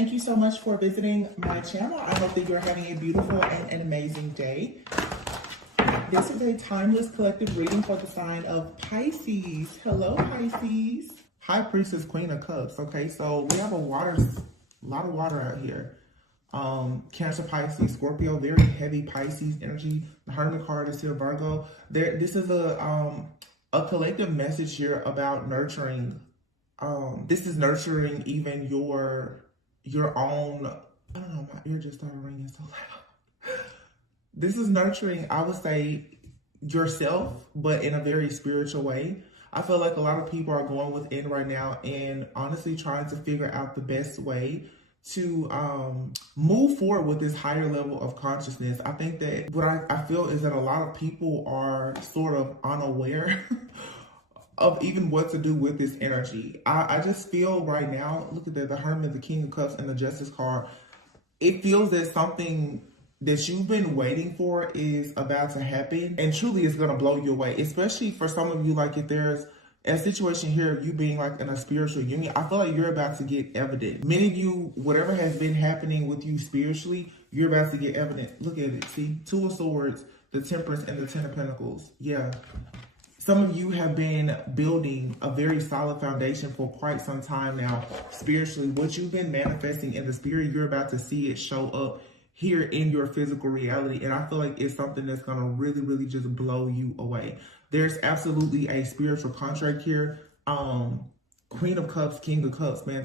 Thank you so much for visiting my channel. I hope that you're having a beautiful and an amazing day. This is a timeless collective reading for the sign of Pisces. Hello, Pisces. High Priestess, Queen of Cups. Okay, so we have a lot of water out here. Cancer, Pisces, Scorpio, very heavy Pisces energy. The Hermit card is here, Virgo. This is a collective message here about nurturing. This is nurturing even your own. I don't know, my ear just started ringing so loud. This is nurturing, I would say, yourself, but in a very spiritual way. I feel like a lot of people are going within right now and honestly trying to figure out the best way to move forward with this higher level of consciousness. I think that what I feel is that a lot of people are sort of unaware of even what to do with this energy. I just feel right now, look at the Hermit, the King of Cups, and the Justice card. It feels that something that you've been waiting for is about to happen, and truly it's gonna blow you away. Especially for some of you, like if there's a situation here of you being like in a spiritual union, I feel like you're about to get evident. Many of you, whatever has been happening with you spiritually, you're about to get evident. Look at it, see? Two of Swords, the Temperance, and the Ten of Pentacles. Yeah. Some of you have been building a very solid foundation for quite some time now. Spiritually, what you've been manifesting in the spirit, you're about to see it show up here in your physical reality. And I feel like it's something that's going to really, really just blow you away. There's absolutely a spiritual contract here. Queen of Cups, King of Cups, man,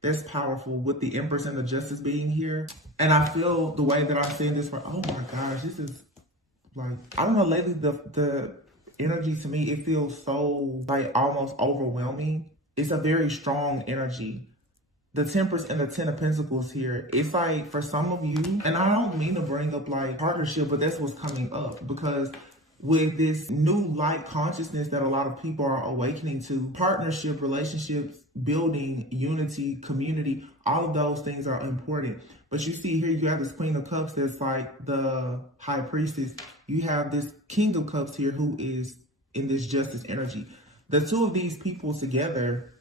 that's powerful with the Empress and the Justice being here. And I feel the way that I'm saying this for, oh my gosh, this is like, I don't know, lately the energy to me, it feels so like almost overwhelming. It's a very strong energy. The Temperance and the Ten of Pentacles here, it's like for some of you, and I don't mean to bring up like partnership, but that's what's coming up, because with this new light consciousness that a lot of people are awakening to, partnership, relationships, building, unity, community, all of those things are important. But you see here, you have this Queen of Cups that's like the High Priestess. You have this King of Cups here who is in this Justice energy. The two of these people together,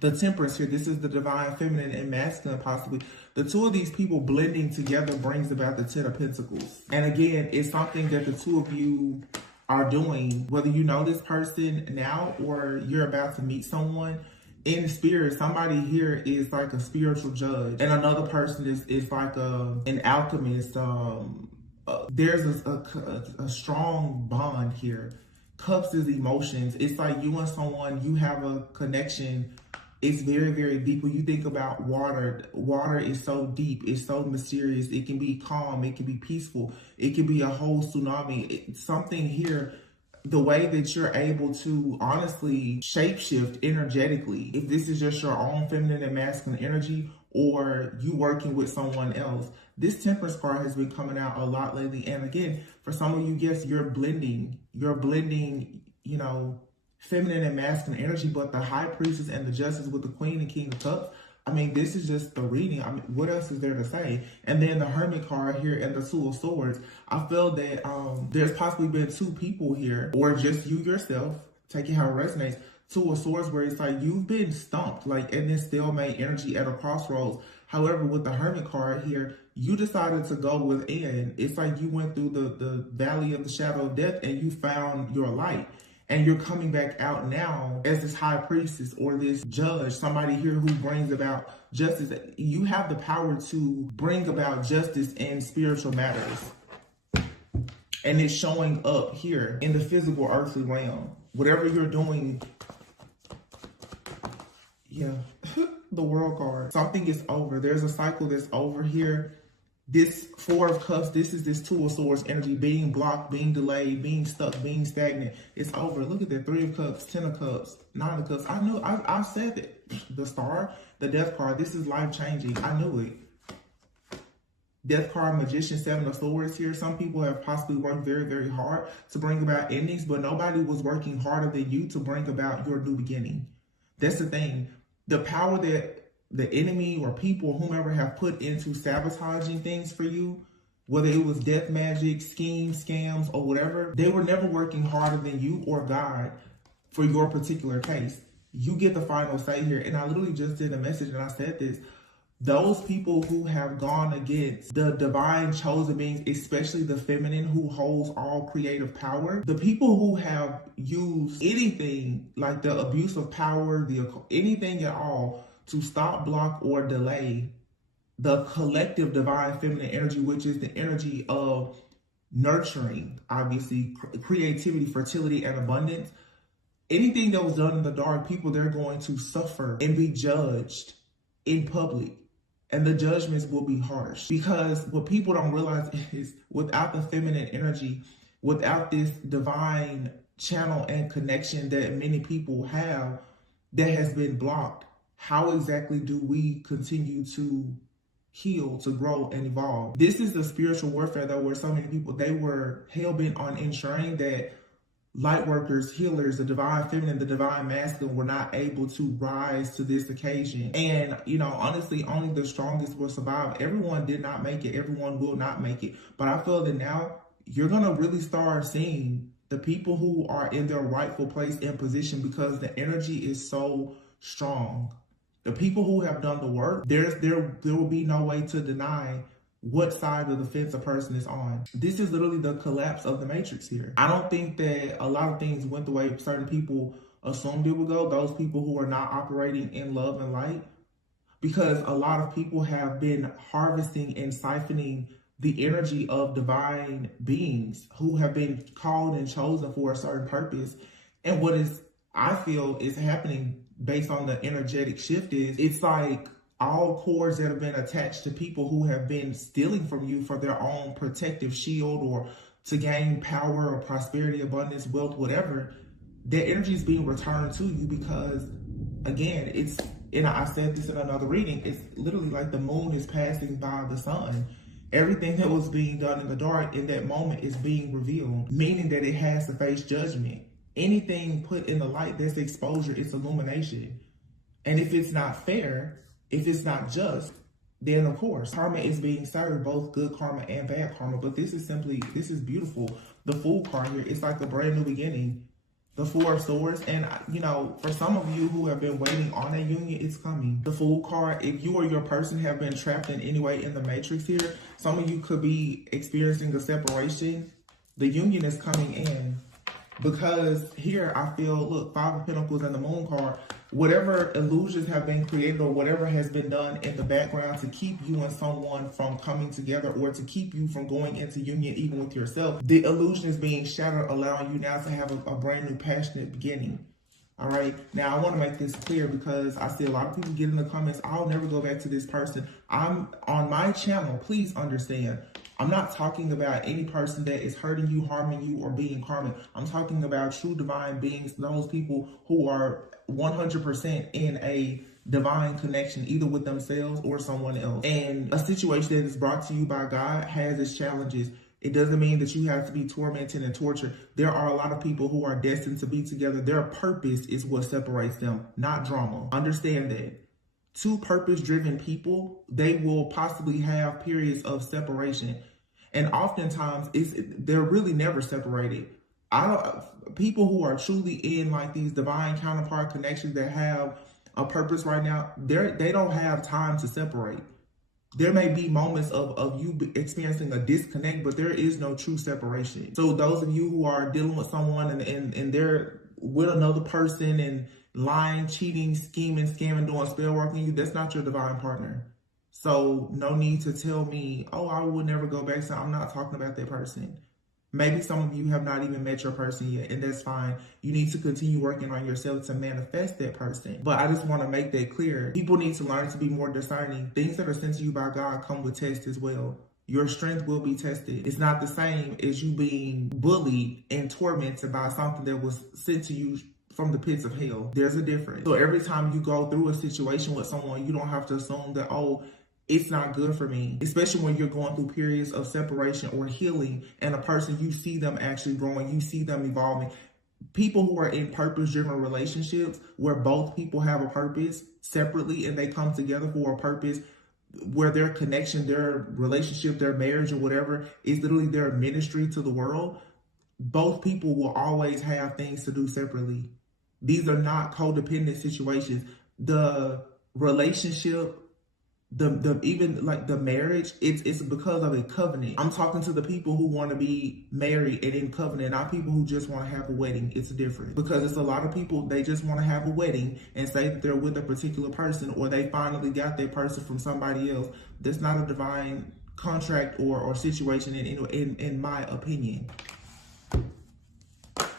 the Temperance here, this is the divine feminine and masculine possibly. The two of these people blending together brings about the Ten of Pentacles. And again, it's something that the two of you are doing, whether you know this person now or you're about to meet someone. In spirit, somebody here is like a spiritual judge, and another person is like an alchemist. There's a strong bond here. Cups is emotions. It's like you and someone, you have a connection. It's very, very deep. When you think about water, water is so deep. It's so mysterious. It can be calm. It can be peaceful. It can be a whole tsunami. Something here, the way that you're able to honestly shapeshift energetically, if this is just your own feminine and masculine energy, or you working with someone else. This Temperance card has been coming out a lot lately. And again, for some of you, yes, you're blending, you know, feminine and masculine energy, but the High Priestess and the Justice with the Queen and King of Cups, I mean, this is just the reading. I mean, what else is there to say? And then the Hermit card here and the Two of Swords. I feel that there's possibly been two people here, or just you yourself, take it how it resonates. Two of Swords, where it's like you've been stumped, like in this stalemate energy at a crossroads. However, with the Hermit card here, you decided to go within. It's like you went through the valley of the shadow of death and you found your light. And you're coming back out now as this High Priestess or this judge, somebody here who brings about justice. You have the power to bring about justice in spiritual matters. And it's showing up here in the physical earthly realm. Whatever you're doing, yeah, the World card. Something is over. There's a cycle that's over here. This Four of Cups, this is this Two of Swords energy, being blocked, being delayed, being stuck, being stagnant. It's over. Look at that. Three of Cups, Ten of Cups, Nine of Cups. I knew, I said that. The Star, the Death card, this is life-changing. I knew it. Death card, Magician, Seven of Swords here. Some people have possibly worked very, very hard to bring about endings, but nobody was working harder than you to bring about your new beginning. That's the thing. The power that the enemy or people, whomever, have put into sabotaging things for you, whether it was death magic, schemes, scams, or whatever, they were never working harder than you or God for your particular case. You get the final say here. And I literally just did a message and I said this. Those people who have gone against the divine chosen beings, especially the feminine who holds all creative power, the people who have used anything like the abuse of power, anything at all to stop, block, or delay the collective divine feminine energy, which is the energy of nurturing, obviously, creativity, fertility, and abundance. Anything that was done in the dark, people, they're going to suffer and be judged in public. And the judgments will be harsh, because what people don't realize is without the feminine energy, without this divine channel and connection that many people have that has been blocked, how exactly do we continue to heal, to grow, and evolve? This is the spiritual warfare, though, where so many people, they were hell-bent on ensuring that light workers, healers, the divine feminine, the divine masculine were not able to rise to this occasion. And, you know, honestly, only the strongest will survive. Everyone did not make it. Everyone will not make it. But I feel that now you're going to really start seeing the people who are in their rightful place and position, because the energy is so strong. The people who have done the work, there will be no way to deny what side of the fence a person is on. This is literally the collapse of the matrix here. I don't think that a lot of things went the way certain people assumed it would go, those people who are not operating in love and light, because a lot of people have been harvesting and siphoning the energy of divine beings who have been called and chosen for a certain purpose. And what is, I feel, is happening based on the energetic shift is, it's like all cords that have been attached to people who have been stealing from you for their own protective shield, or to gain power or prosperity, abundance, wealth, whatever, that energy is being returned to you, because again, it's, and I said this in another reading, it's literally like the moon is passing by the sun. Everything that was being done in the dark in that moment is being revealed, meaning that it has to face judgment. Anything put in the light, that's exposure, it's illumination. And if it's not fair, if it's not just, then of course, karma is being served, both good karma and bad karma. But this is simply, this is beautiful. The Fool card here, it's like a brand new beginning. The Four of Swords, and you know, for some of you who have been waiting on a union, it's coming. The Fool card, if you or your person have been trapped in any way in the matrix here, some of you could be experiencing a separation. The union is coming in. Because here I feel, look, Five of Pentacles and the Moon card, whatever illusions have been created or whatever has been done in the background to keep you and someone from coming together, or to keep you from going into union even with yourself, the illusion is being shattered, allowing you now to have a brand new passionate beginning. All right. Now, I want to make this clear, because I see a lot of people get in the comments, I'll never go back to this person. I'm on my channel. Please understand, I'm not talking about any person that is hurting you, harming you, or being karmic. I'm talking about true divine beings, those people who are 100% in a divine connection, either with themselves or someone else. And a situation that is brought to you by God has its challenges. It doesn't mean that you have to be tormented and tortured. There are a lot of people who are destined to be together. Their purpose is what separates them, not drama. Understand that. Two purpose-driven people, they will possibly have periods of separation. And oftentimes, they're really never separated. People who are truly in like these divine counterpart connections that have a purpose right now, they don't have time to separate. There may be moments of you experiencing a disconnect, but there is no true separation. So those of you who are dealing with someone and they're with another person and lying, cheating, scheming, scamming, doing spell work on you, that's not your divine partner. So no need to tell me, oh, I would never go back. So I'm not talking about that person. Maybe some of you have not even met your person yet, and that's fine. You need to continue working on yourself to manifest that person. But I just want to make that clear. People need to learn to be more discerning. Things that are sent to you by God come with tests as well. Your strength will be tested. It's not the same as you being bullied and tormented by something that was sent to you from the pits of hell. There's a difference. So every time you go through a situation with someone, you don't have to assume that, oh, it's not good for me, especially when you're going through periods of separation or healing, and a person, you see them actually growing, you see them evolving. People who are in purpose-driven relationships where both people have a purpose separately and they come together for a purpose, where their connection, their relationship, their marriage or whatever is literally their ministry to the world, both people will always have things to do separately. These are not codependent situations. The relationship even like the marriage, it's because of a covenant. I'm talking to the people who want to be married and in covenant, not people who just want to have a wedding. It's different, because it's a lot of people, they just want to have a wedding and say that they're with a particular person, or they finally got that person from somebody else. That's not a divine contract or situation in my opinion.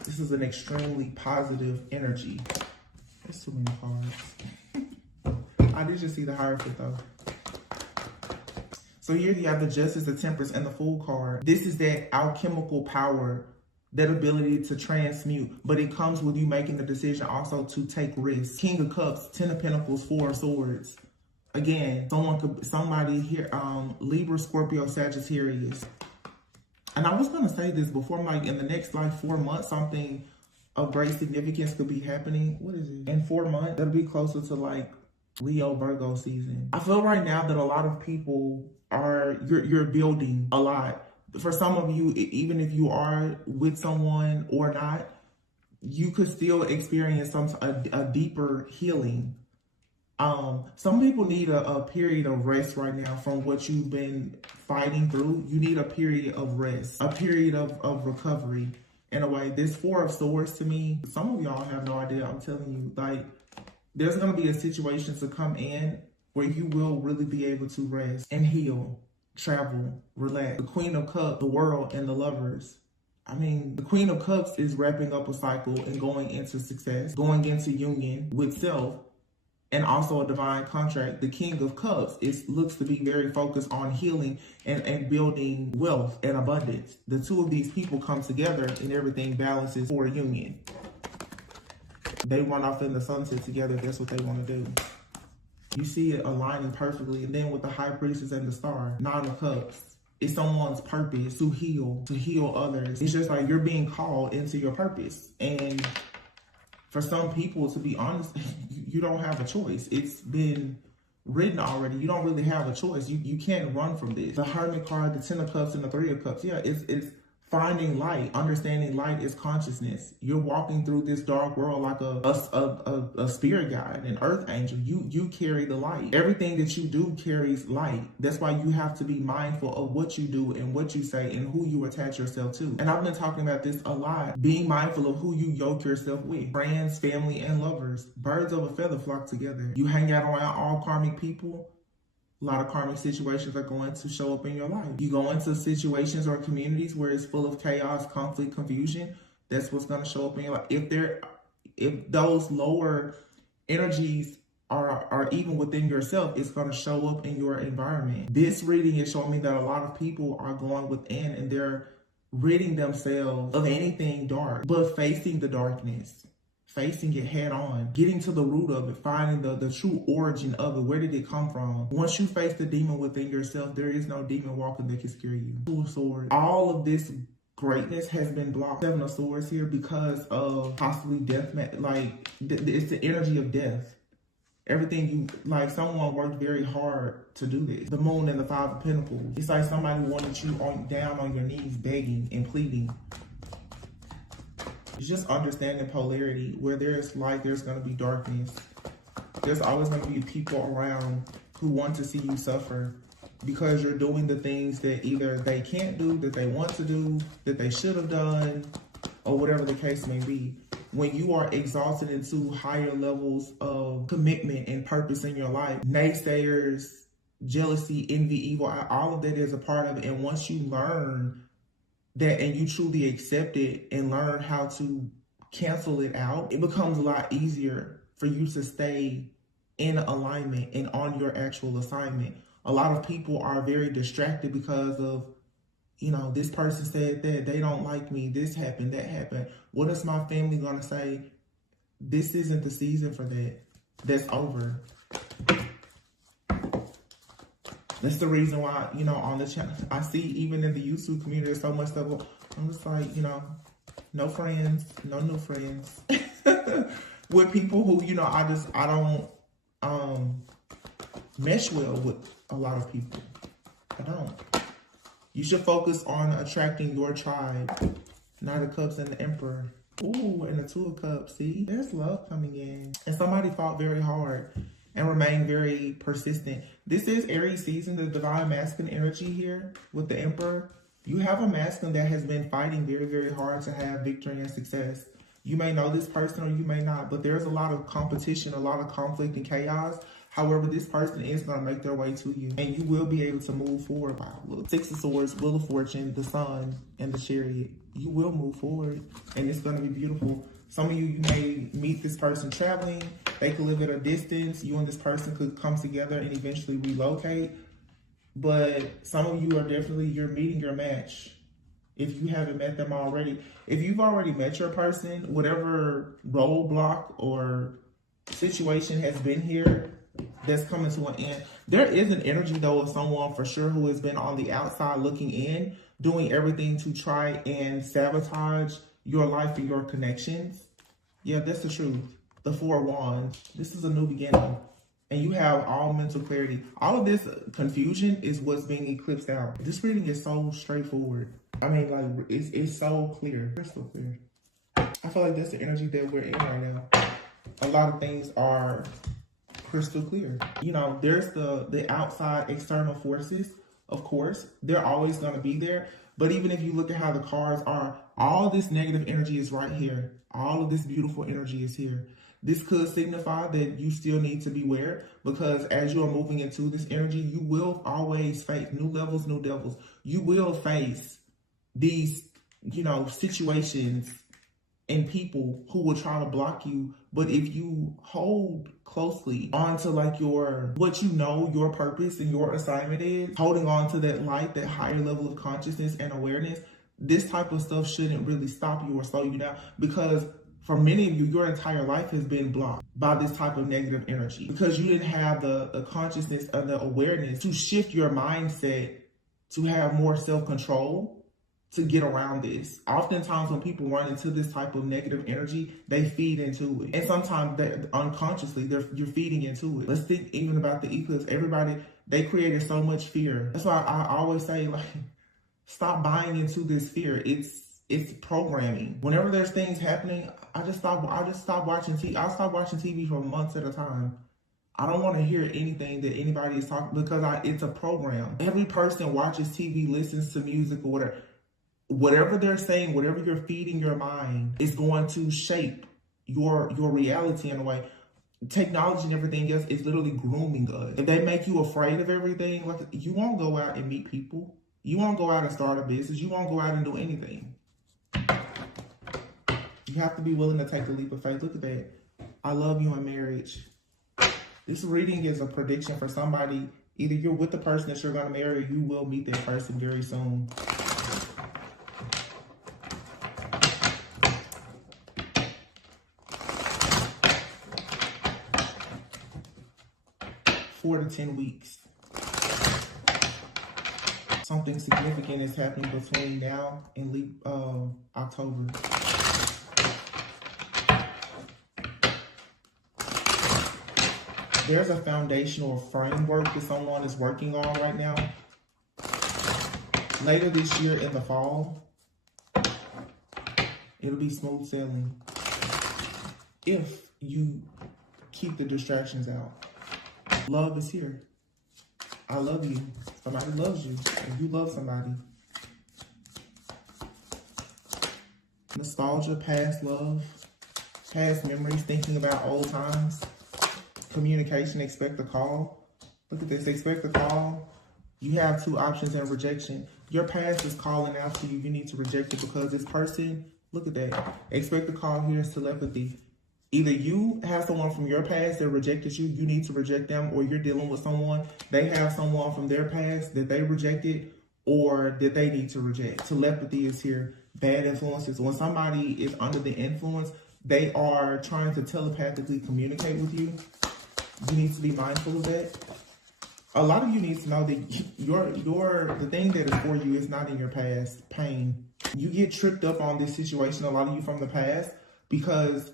This is an extremely positive energy. There's too many cards. I did just see the Hierophant though. So here you have the Justice, the Temperance, and the Fool card. This is that alchemical power, that ability to transmute, but it comes with you making the decision also to take risks. King of Cups, 10 of Pentacles, 4 of Swords. Again, somebody here, Libra, Scorpio, Sagittarius. And I was gonna say this before, I'm like, in the next like 4 months, something of great significance could be happening. What is it? In 4 months, that'll be closer to like Leo, Virgo season. I feel right now that a lot of people you're building a lot. For some of you, even if you are with someone or not, you could still experience a deeper healing. Some people need a period of rest right now from what you've been fighting through. You need a period of rest, a period of recovery. In a way, this 4 of Swords to me, some of y'all have no idea. I'm telling you, like, there's going to be a situation to come in where you will really be able to rest and heal, travel, relax. The Queen of Cups, the World, and the Lovers. I mean, the Queen of Cups is wrapping up a cycle and going into success, going into union with self, and also a divine contract. The King of Cups looks to be very focused on healing and building wealth and abundance. The two of these people come together and everything balances for a union. They run off in the sunset together. That's what they want to do. You see it aligning perfectly. And then with the High Priestess and the Star, 9 of Cups. It's someone's purpose to heal others. It's just like you're being called into your purpose. And for some people, to be honest, you don't have a choice. It's been written already. You don't really have a choice. You can't run from this. The Hermit card, the 10 of Cups, and the 3 of Cups. Yeah, it's finding light, understanding light is consciousness. You're walking through this dark world like a spirit guide, an earth angel. You carry the light. Everything that you do carries light. That's why you have to be mindful of what you do and what you say and who you attach yourself to. And I've been talking about this a lot. Being mindful of who you yoke yourself with. Friends, family, and lovers. Birds of a feather flock together. You hang out around all karmic people, a lot of karmic situations are going to show up in your life. You go into situations or communities where it's full of chaos, conflict, confusion. That's what's going to show up in your life. If those lower energies are even within yourself, it's going to show up in your environment. This reading is showing me that a lot of people are going within and they're ridding themselves of anything dark, but facing the darkness. Facing it head on, getting to the root of it, finding the true origin of it. Where did it come from? Once you face the demon within yourself, there is no demon walking that can scare you. 2 of Swords. All of this greatness has been blocked. 7 of Swords here because of possibly death. Like, it's the energy of death. Everything like someone worked very hard to do this. The Moon and the 5 of Pentacles. It's like somebody wanted you down on your knees, begging and pleading. It's just understanding polarity. Where there's light, there's going to be darkness. There's always going to be people around who want to see you suffer because you're doing the things that either they can't do, that they want to do, that they should have done, or whatever the case may be. When you are exalted into higher levels of commitment and purpose in your life, naysayers, jealousy, envy, evil, all of that is a part of it. And once you learn that and you truly accept it and learn how to cancel it out, it becomes a lot easier for you to stay in alignment and on your actual assignment. A lot of people are very distracted because of, this person said that, they don't like me, this happened, that happened. What is my family gonna say? This isn't the season for that. That's over. That's the reason why, on the channel, I see even in the YouTube community, there's so much stuff. I'm just like, no friends, no new friends. With people who, I don't mesh well with a lot of people. I don't. You should focus on attracting your tribe. 9 of Cups and the Emperor. Ooh, and the 2 of Cups. See, there's love coming in. And somebody fought very hard. and remain very persistent. This is Aries season, the divine masculine energy here with the Emperor. You have a masculine that has been fighting very, very hard to have victory and success. You may know this person or you may not, but there's a lot of competition, a lot of conflict and chaos. However, this person is going to make their way to you and you will be able to move forward. Wow, look, Six of Swords, Wheel of Fortune, the Sun, and the Chariot. You will move forward and it's going to be beautiful. Some of you may meet this person traveling. They could live at a distance. You and this person could come together and eventually relocate. But some of you are definitely, you're meeting your match. If you haven't met them already. If you've already met your person, whatever roadblock or situation has been here, that's coming to an end. There is an energy though of someone for sure who has been on the outside looking in, doing everything to try and sabotage your life and your connections. Yeah, that's the truth. The Four of Wands. This is a new beginning. And you have all mental clarity. All of this confusion is what's being eclipsed out. This reading is so straightforward. I mean, like, it's so clear. Crystal clear. I feel like that's the energy that we're in right now. A lot of things are crystal clear. You know, there's the outside external forces, of course. They're always going to be there. But even if you look at how the cards are, all this negative energy is right here. All of this beautiful energy is here. This could signify that you still need to beware because as you are moving into this energy, you will always face new levels, new devils. You will face these, you know, situations and people who will try to block you. But if you hold closely onto like what you know, your purpose and your assignment is, holding on to that light, that higher level of consciousness and awareness, this type of stuff shouldn't really stop you or slow you down because for many of you, your entire life has been blocked by this type of negative energy because you didn't have the consciousness and the awareness to shift your mindset to have more self-control to get around this. Oftentimes when people run into this type of negative energy, they feed into it. And sometimes unconsciously, you're feeding into it. Let's think even about the eclipse. Everybody, they created so much fear. That's why I always say, like, stop buying into this fear. It's programming. Whenever there's things happening, I just stop watching TV. I'll stop watching TV for months at a time. I don't want to hear anything that anybody is talking because it's a program. Every person watches TV, listens to music or whatever. Whatever they're saying, whatever you're feeding your mind is going to shape your reality in a way. Technology and everything else is literally grooming us. If they make you afraid of everything, like you won't go out and meet people. You won't go out and start a business. You won't go out and do anything. You have to be willing to take a leap of faith. Look at that. I love you in marriage. This reading is a prediction for somebody. Either you're with the person that you're going to marry or you will meet that person very soon. Four to 10 weeks. Something significant is happening between now and October. There's a foundational framework that someone is working on right now. Later this year in the fall, it'll be smooth sailing if you keep the distractions out. Love is here. I love you. Somebody loves you. And you love somebody. Nostalgia, past love, past memories, thinking about old times. Communication, expect a call. Look at this, expect a call. You have two options in rejection. Your past is calling out to you. You need to reject it because this person, look at that. Expect a call here is telepathy. Either you have someone from your past that rejected you, you need to reject them, or you're dealing with someone, they have someone from their past that they rejected or that they need to reject. Telepathy is here. Bad influences. When somebody is under the influence, they are trying to telepathically communicate with you. You need to be mindful of that. A lot of you need to know that the thing that is for you is not in your past. Pain. You get tripped up on this situation, a lot of you from the past, because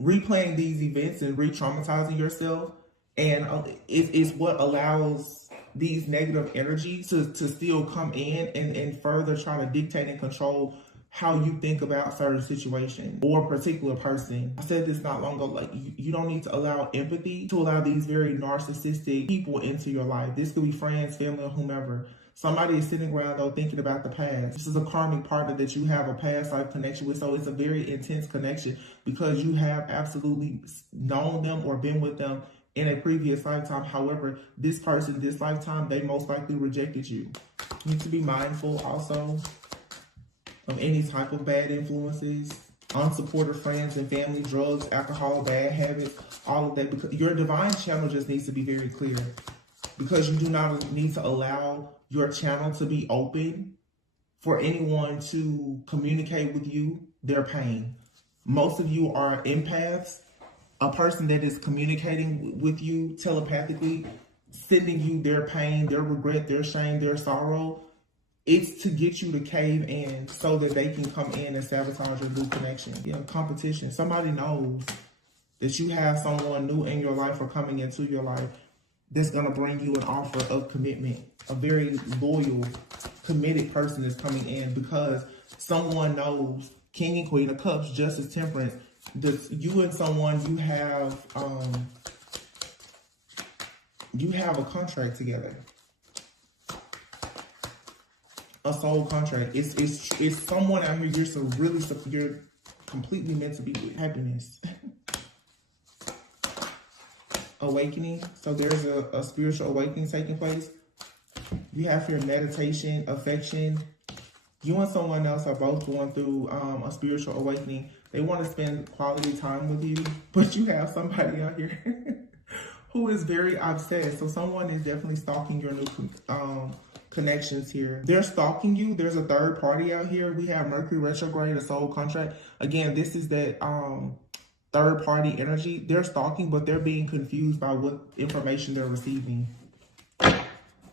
replaying these events and re-traumatizing yourself and is what allows these negative energies to still come in and further try to dictate and control how you think about certain situations or a particular person. I said this not long ago, like you don't need to allow empathy to allow these very narcissistic people into your life. This could be friends, family, or whomever. Somebody is sitting around though thinking about the past. This is a karmic partner that you have a past life connection with. So it's a very intense connection because you have absolutely known them or been with them in a previous lifetime. However, this person, this lifetime, they most likely rejected you. You need to be mindful also of any type of bad influences, unsupportive friends and family, drugs, alcohol, bad habits, all of that. Because your divine channel just needs to be very clear, because you do not need to allow your channel to be open for anyone to communicate with you their pain. Most of you are empaths. A person that is communicating with you telepathically, sending you their pain, their regret, their shame, their sorrow. It's to get you to cave in so that they can come in and sabotage your new connection. You know, competition. Somebody knows that you have someone new in your life or coming into your life that's going to bring you an offer of commitment. A very loyal, committed person is coming in because someone knows King and Queen of Cups, Justice, Temperance. You and someone, you have a contract together. A soul contract. It's someone out here you're completely meant to be with. Happiness. Awakening. So there's a spiritual awakening taking place. You have your meditation, affection. You and someone else are both going through a spiritual awakening. They want to spend quality time with you, but you have somebody out here who is very obsessed. So someone is definitely stalking your new connections here. They're stalking you. There's a third party out here. We have Mercury retrograde, a soul contract. Again, this is that third party energy. They're stalking, but they're being confused by what information they're receiving.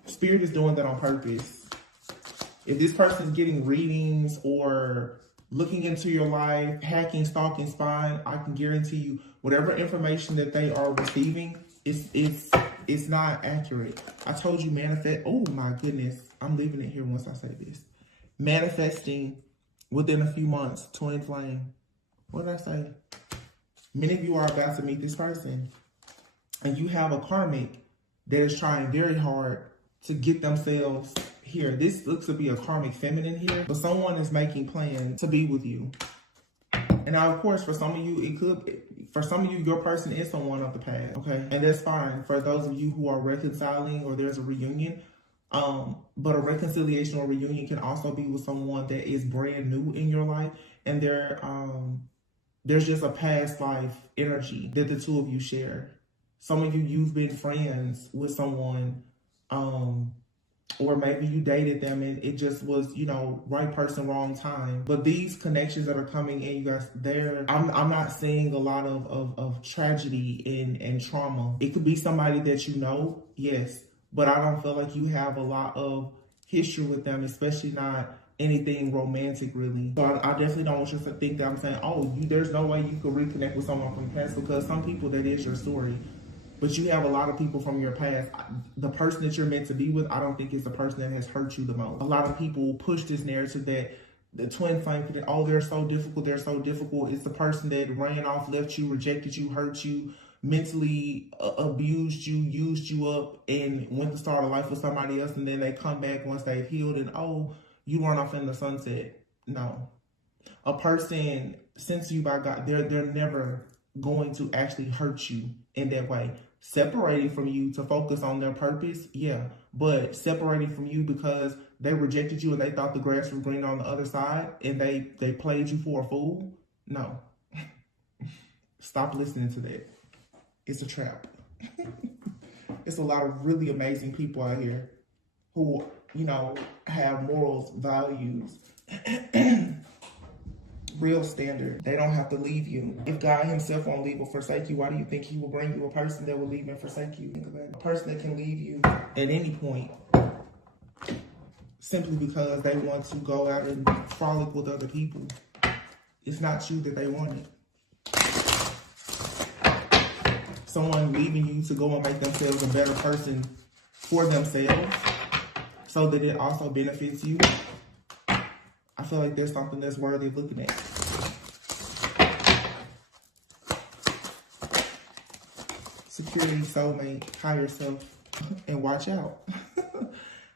Spirit is doing that on purpose. If this person is getting readings or looking into your life, hacking, stalking, spying, I can guarantee you whatever information that they are receiving, it's not accurate. I told you manifest. Oh my goodness. I'm leaving it here once I say this. Manifesting within a few months, twin flame. What did I say? Many of you are about to meet this person, and you have a karmic that is trying very hard to get themselves here. This looks to be a karmic feminine here, but someone is making plans to be with you. And now, of course, for some of you, for some of you, your person is someone of the past, okay? And that's fine. For those of you who are reconciling or there's a reunion, but a reconciliation or reunion can also be with someone that is brand new in your life, and there's just a past life energy that the two of you share. Some of you, you've been friends with someone, or maybe you dated them and it just was, you know, right person, wrong time. But these connections that are coming in, you guys, I'm not seeing a lot of tragedy and trauma. It could be somebody that you know, yes, but I don't feel like you have a lot of history with them, especially not anything romantic, really. So I definitely don't want you to think that I'm saying, oh, there's no way you could reconnect with someone from the past, because some people, that is your story. But you have a lot of people from your past. The person that you're meant to be with, I don't think is the person that has hurt you the most. A lot of people push this narrative that the twin flame, oh, they're so difficult, they're so difficult. It's the person that ran off, left you, rejected you, hurt you, mentally abused you, used you up, and went to start a life with somebody else, and then they come back once they've healed, and oh, you run off in the sunset. No. A person sent to you by God, they're never going to actually hurt you in that way. Separating from you to focus on their purpose, yeah. But separating from you because they rejected you and they thought the grass was green on the other side and they played you for a fool, no. Stop listening to that. It's a trap. It's a lot of really amazing people out here who, you know, have morals, values, real standard. They don't have to leave you. If God himself won't leave or forsake you, why do you think he will bring you a person that will leave and forsake you? Think about it. A person that can leave you at any point simply because they want to go out and frolic with other people. It's not you that they wanted. Someone leaving you to go and make themselves a better person for themselves so that it also benefits you. I feel like there's something that's worthy of looking at. Security, soulmate, higher self, and watch out.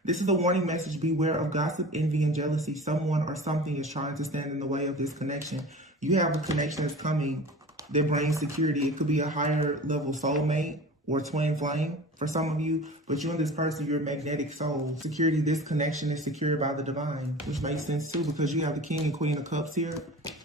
This is a warning message. Beware of gossip, envy, and jealousy. Someone or something is trying to stand in the way of this connection. You have a connection that's coming that brings security. It could be a higher level soulmate or twin flame for some of you, but you and this person, you're magnetic souls. Security, this connection is secured by the divine, which makes sense too, because you have the King and Queen of Cups here,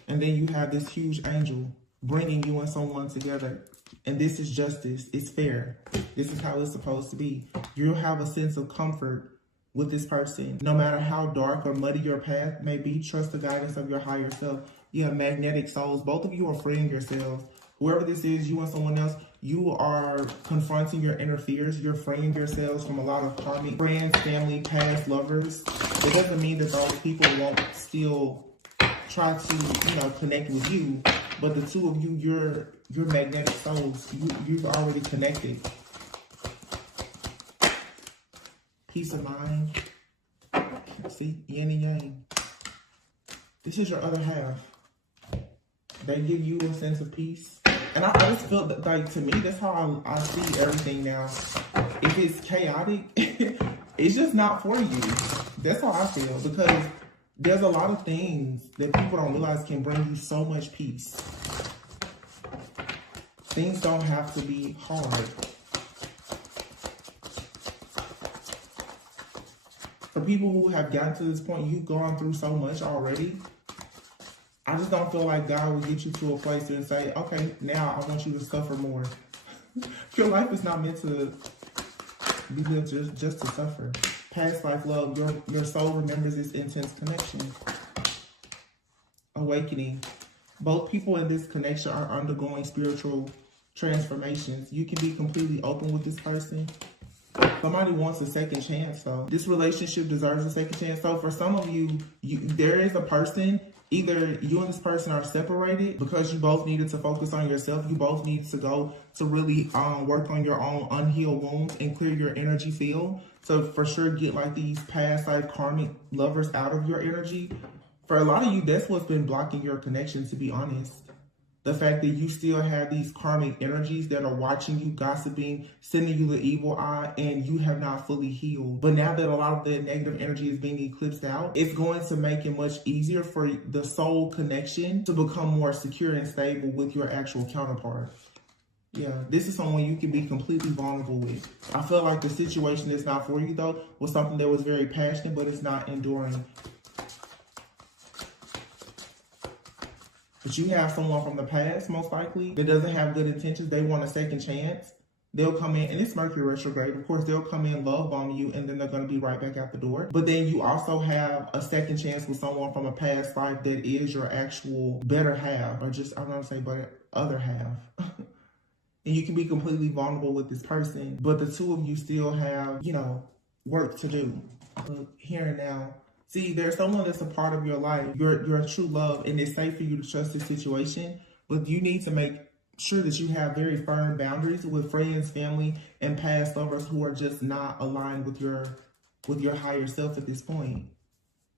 and then you have this huge angel bringing you and someone together. And this is justice. It's fair. This is how it's supposed to be. You'll have a sense of comfort with this person. No matter how dark or muddy your path may be, trust the guidance of your higher self. You have magnetic souls. Both of you are freeing yourselves. Whoever this is, you and someone else, you are confronting your inner fears. You're freeing yourselves from a lot of karmic friends, family, past lovers. It doesn't mean that those people won't still try to, connect with you. But the two of you, you're magnetic souls. You've already connected. Peace of mind. See, yin and yang. This is your other half. They give you a sense of peace. And I just feel that, like, to me, that's how I see everything now. If it's chaotic, it's just not for you. That's how I feel. Because there's a lot of things that people don't realize can bring you so much peace. Things don't have to be hard. For people who have gotten to this point, you've gone through so much already. I just don't feel like God will get you to a place and say, okay, now I want you to suffer more. Your life is not meant to be lived just to suffer. Past life love, your soul remembers this intense connection. Awakening. Both people in this connection are undergoing spiritual transformations. You can be completely open with this person. Somebody wants a second chance, so this relationship deserves a second chance. So for some of you, there is a person, either you and this person are separated because you both needed to focus on yourself. You both need to go to really work on your own unhealed wounds and clear your energy field. So for sure, get like these past life karmic lovers out of your energy. For a lot of you, that's what's been blocking your connection, to be honest. The fact that you still have these karmic energies that are watching you, gossiping, sending you the evil eye, and you have not fully healed. But now that a lot of the negative energy is being eclipsed out, it's going to make it much easier for the soul connection to become more secure and stable with your actual counterpart. Yeah, this is someone you can be completely vulnerable with. I feel like the situation that's not for you, though, was something that was very passionate, but it's not enduring. But you have someone from the past, most likely, that doesn't have good intentions. They want a second chance. They'll come in, and it's Mercury retrograde. Of course, they'll come in, love bomb you, and then they're going to be right back out the door. But then you also have a second chance with someone from a past life that is your actual better half, or just, I'm not going to say better, other half. And you can be completely vulnerable with this person, but the two of you still have, work to do. But here and now. See, there's someone that's a part of your life, your true love, and it's safe for you to trust this situation, but you need to make sure that you have very firm boundaries with friends, family, and past lovers who are just not aligned with your higher self at this point.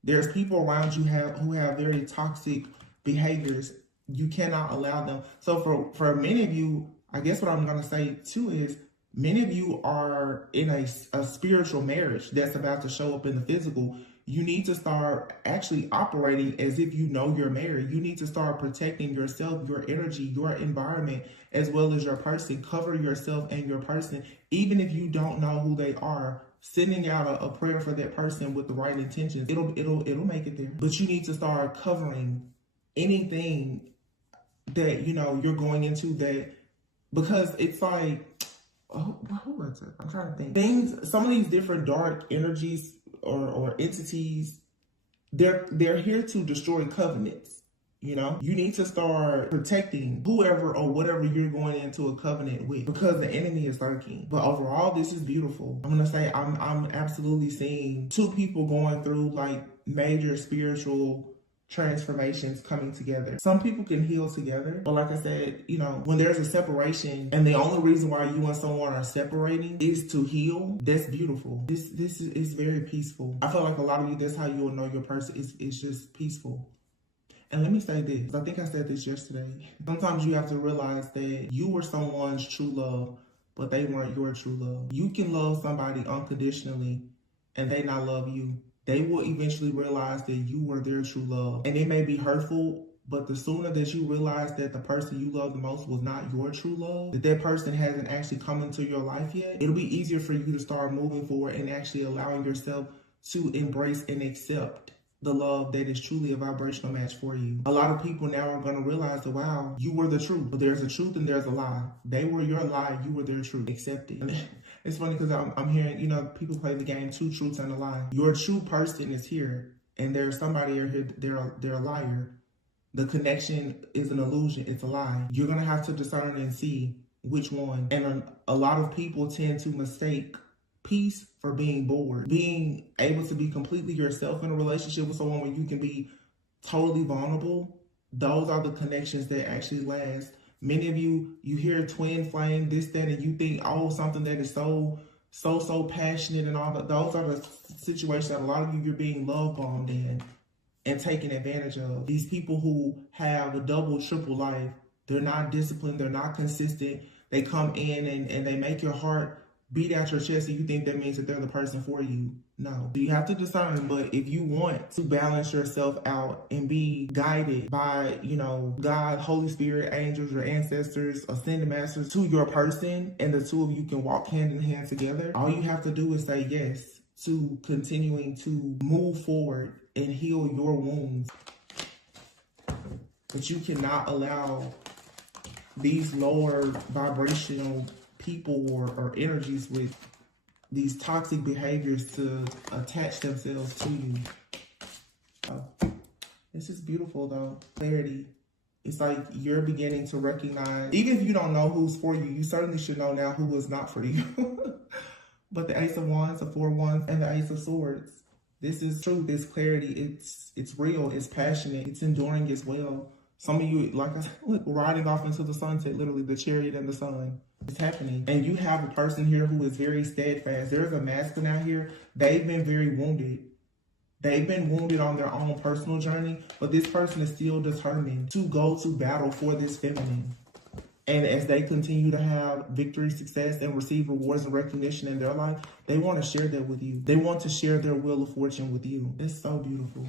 There's people around you who have very toxic behaviors. You cannot allow them. So for many of you, I guess what I'm going to say too is, many of you are in a spiritual marriage that's about to show up in the physical. You need to start actually operating as if you know you're married. You need to start protecting yourself, your energy, your environment, as well as your person. Cover yourself and your person, even if you don't know who they are. Sending out a prayer for that person with the right intentions, it'll make it there. But you need to start covering anything that you're going into, that, because it's like, who was it? I'm trying to think. Some of these different dark energies or entities, they're here to destroy covenants. You need to start protecting whoever or whatever you're going into a covenant with, because the enemy is lurking. But overall, this is beautiful. I'm gonna say I'm absolutely seeing two people going through like major spiritual transformations coming together. Some people can heal together, but like I said, you know, when there's a separation and the only reason why you and someone are separating is to heal, that's beautiful. This is very peaceful. I feel like a lot of you, that's how you will know your person. It's just peaceful. And let me say this, I think I said this yesterday. Sometimes you have to realize that you were someone's true love, but they weren't your true love. You can love somebody unconditionally and they not love you. They will eventually realize that you were their true love. And it may be hurtful, but the sooner that you realize that the person you love the most was not your true love, that person hasn't actually come into your life yet, it'll be easier for you to start moving forward and actually allowing yourself to embrace and accept the love that is truly a vibrational match for you. A lot of people now are going to realize that, wow, you were the truth. But there's a truth and there's a lie. They were your lie. You were their truth. Accept it. And it's funny because I'm hearing, you know, people play the game, two truths and a lie. Your true person is here and there's somebody here, they're a liar. The connection is an illusion. It's a lie. You're going to have to discern and see which one. And a lot of people tend to mistake peace for being bored. Being able to be completely yourself in a relationship with someone where you can be totally vulnerable, those are the connections that actually last. Many of you hear twin flame, this, that, and you think, oh, something that is so passionate and all that. Those are the situations that a lot of you're being love bombed in and taken advantage of. These people who have a double, triple life, they're not disciplined, they're not consistent. They come in and they make your heart beat out your chest and you think that means that they're the person for you. No. You have to discern, but if you want to balance yourself out and be guided by, you know, God, Holy Spirit, angels, your ancestors, ascended masters to your person, and the two of you can walk hand in hand together, all you have to do is say yes to continuing to move forward and heal your wounds. But you cannot allow these lower vibrational people or energies with these toxic behaviors to attach themselves to you. This is beautiful though. Clarity. It's like you're beginning to recognize, even if you don't know who's for you, you certainly should know now who is not for you. But the Ace of Wands, the Four of Wands, and the Ace of Swords. This is truth, it's clarity, it's real, it's passionate, it's enduring as well. Some of you, like I said, look, riding off into the sunset, literally the chariot and the sun. It's happening. And you have a person here who is very steadfast. There's a masculine out here. They've been very wounded. They've been wounded on their own personal journey, but this person is still determined to go to battle for this feminine. And as they continue to have victory, success, and receive rewards and recognition in their life, they want to share that with you. They want to share their wheel of fortune with you. It's so beautiful.